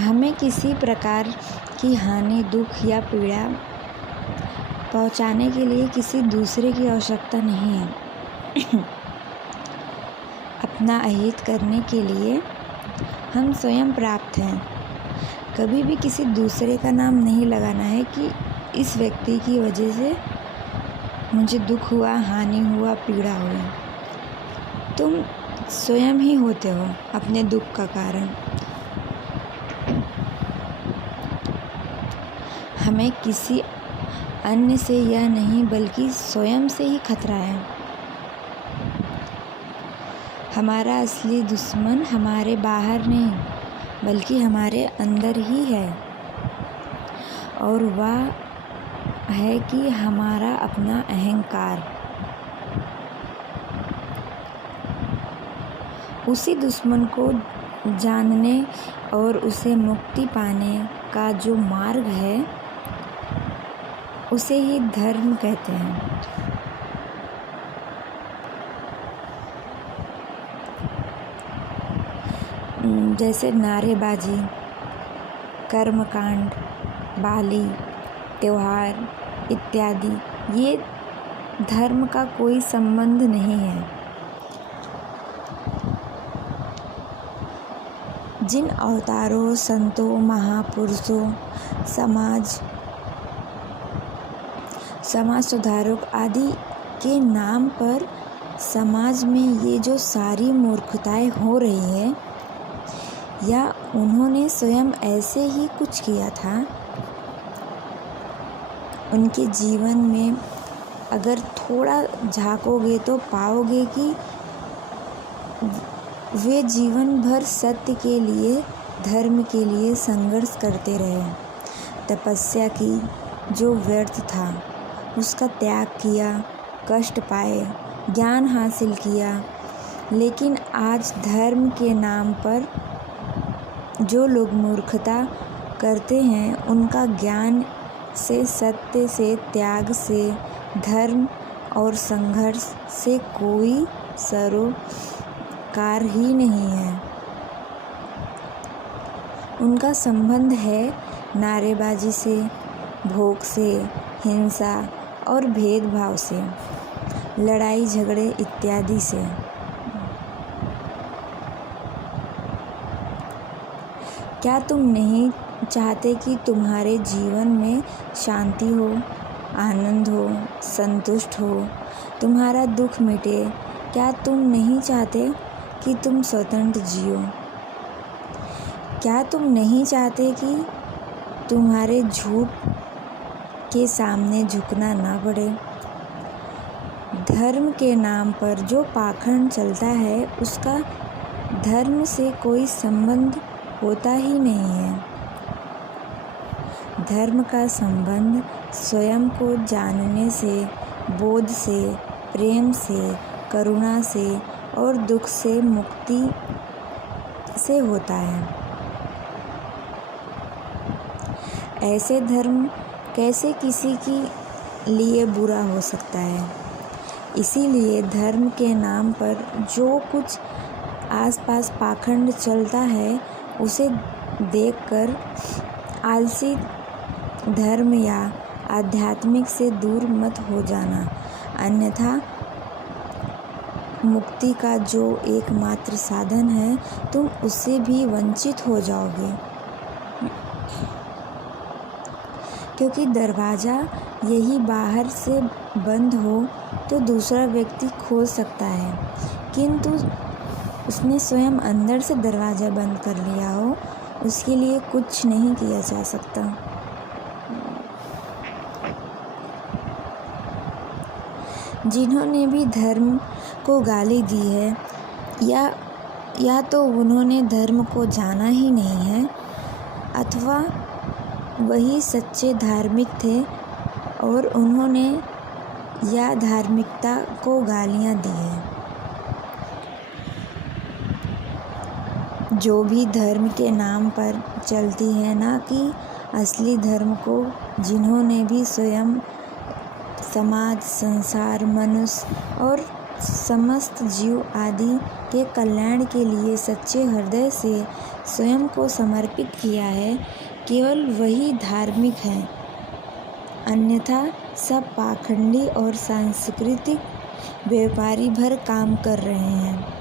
हमें किसी प्रकार की हानि, दुख या पीड़ा पहुंचाने के लिए किसी दूसरे की आवश्यकता नहीं है। अपना अहित करने के लिए हम स्वयं प्राप्त हैं। कभी भी किसी दूसरे का नाम नहीं लगाना है कि इस व्यक्ति की वजह से मुझे दुख हुआ, हानि हुआ, पीड़ा हुई। तुम स्वयं ही होते हो अपने दुख का कारण। हमें किसी अन्य से यह नहीं बल्कि स्वयं से ही खतरा है। हमारा असली दुश्मन हमारे बाहर नहीं बल्कि हमारे अंदर ही है, और वह है कि हमारा अपना अहंकार। उसी दुश्मन को जानने और उसे मुक्ति पाने का जो मार्ग है उसे ही धर्म कहते हैं। जैसे नारेबाजी, कर्मकांड, बाली, त्योहार इत्यादि, ये धर्म का कोई संबंध नहीं है। जिन अवतारों, संतों, महापुरुषों, समाज सुधारक आदि के नाम पर समाज में ये जो सारी मूर्खताएं हो रही है, या उन्होंने स्वयं ऐसे ही कुछ किया था। उनके जीवन में अगर थोड़ा झांकोगे तो पाओगे कि वे जीवन भर सत्य के लिए, धर्म के लिए संघर्ष करते रहे। तपस्या की, जो व्यर्थ था उसका त्याग किया, कष्ट पाए, ज्ञान हासिल किया। लेकिन आज धर्म के नाम पर जो लोग मूर्खता करते हैं, उनका ज्ञान से, सत्य से, त्याग से, धर्म और संघर्ष से कोई सरोकार ही नहीं है। उनका संबंध है नारेबाजी से, भोग से, हिंसा और भेदभाव से, लड़ाई झगड़े इत्यादि से। क्या तुम नहीं चाहते कि तुम्हारे जीवन में शांति हो, आनंद हो, संतुष्ट हो, तुम्हारा दुख मिटे? क्या तुम नहीं चाहते कि तुम स्वतंत्र जियो? क्या तुम नहीं चाहते कि तुम्हारे झूठ के सामने झुकना ना पड़े? धर्म के नाम पर जो पाखंड चलता है, उसका धर्म से कोई संबंध होता ही नहीं है। धर्म का संबंध स्वयं को जानने से, बोध से, प्रेम से, करुणा से और दुख से मुक्ति से होता है। ऐसे धर्म कैसे किसी के लिए बुरा हो सकता है? इसीलिए धर्म के नाम पर जो कुछ आसपास पाखंड चलता है, उसे देखकर आलसी धर्म या आध्यात्मिक से दूर मत हो जाना, अन्यथा मुक्ति का जो एकमात्र साधन है, तुम उससे भी वंचित हो जाओगे। क्योंकि दरवाज़ा यही बाहर से बंद हो तो दूसरा व्यक्ति खोल सकता है, किंतु उसने स्वयं अंदर से दरवाज़ा बंद कर लिया हो, उसके लिए कुछ नहीं किया जा सकता। जिन्होंने भी धर्म को गाली दी है, या तो उन्होंने धर्म को जाना ही नहीं है, अथवा वही सच्चे धार्मिक थे और उन्होंने या धार्मिकता को गालियाँ दी है। जो भी धर्म के नाम पर चलती है, ना कि असली धर्म को, जिन्होंने भी स्वयं, समाज, संसार, मनुष्य और समस्त जीव आदि के कल्याण के लिए सच्चे हृदय से स्वयं को समर्पित किया है, केवल वही धार्मिक है। अन्यथा सब पाखंडी और सांस्कृतिक व्यापारी भर काम कर रहे हैं।